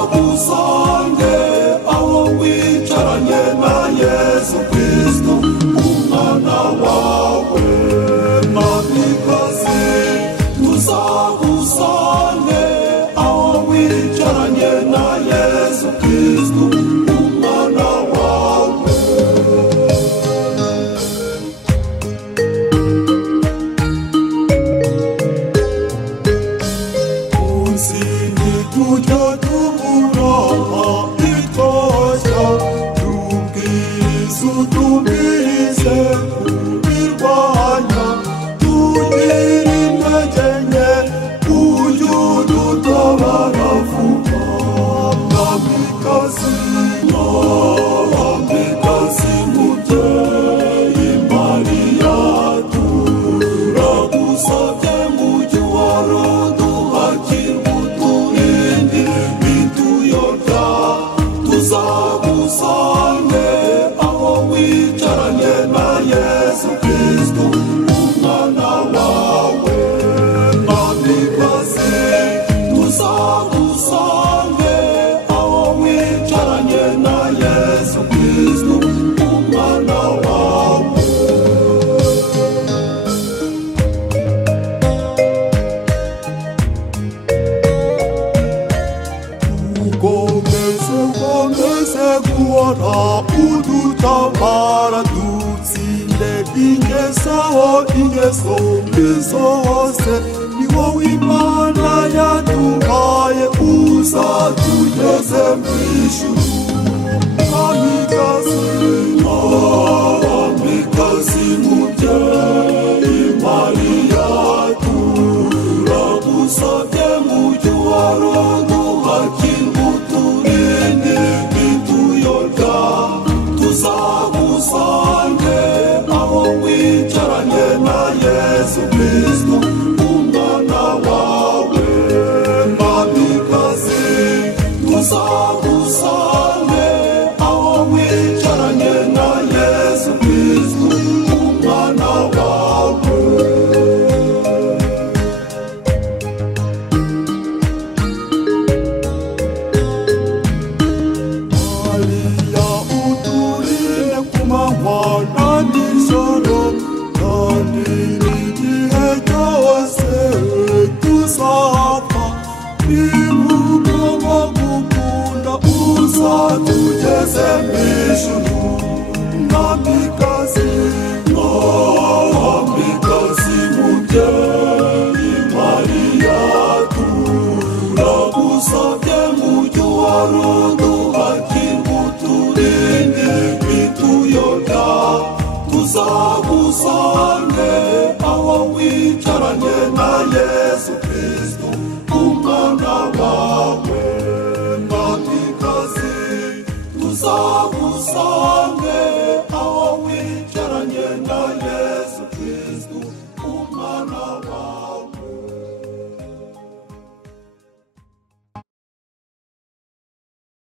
tuzagusange aho wicaranye na Yesu Kristo umwana wawe mwamikazi. Tuzagusange aho wicaranye na Yesu Kristo umwana wawe. Unsini tujya tuburaha itosha tubwiriza utubwirize kubirwanya tugira intege nke ujye udutabara vuba mwamikazi. Mwamikazi mubyeyi Mariya turagusabye mujye waruduhakirwa uturinde bituyobya. Tuzagusange aho wicaranye na Yesu Kristo umwana wawe mwamikazi. Tuzagusange aho wicaranye na Yesu Kristo umwana wawe. Ukomeze guhora udutabara dutsinde ingeso zose. Ni wowe Imana yaduhaye uzatugeze mu ijuru mwamikazi. Mwamikazi mubyeyi Mariya turagusabye mujye waruduhakirwa uturinde bituyobya. Tuzagusange aho wicaranye na Yesu Kristo umwana wawe mwamikazi. Tuzagusange aho wicaranye na Yesu Kristo umwana wawe. Mariya uturinde ku manywa na nijoro kandi n'igihe cyose tuzapfa. Nimugomba gukunda uzatugeze mu ijuru mwamikazi. Mwamikazi mubyeyi Mariya turagusabye mujye waruduhakirwa uturinde bituyobya. Tuzagusange aho wicaranye na Yesu Kristo umwana wawe mwamikazi. Tuzagusange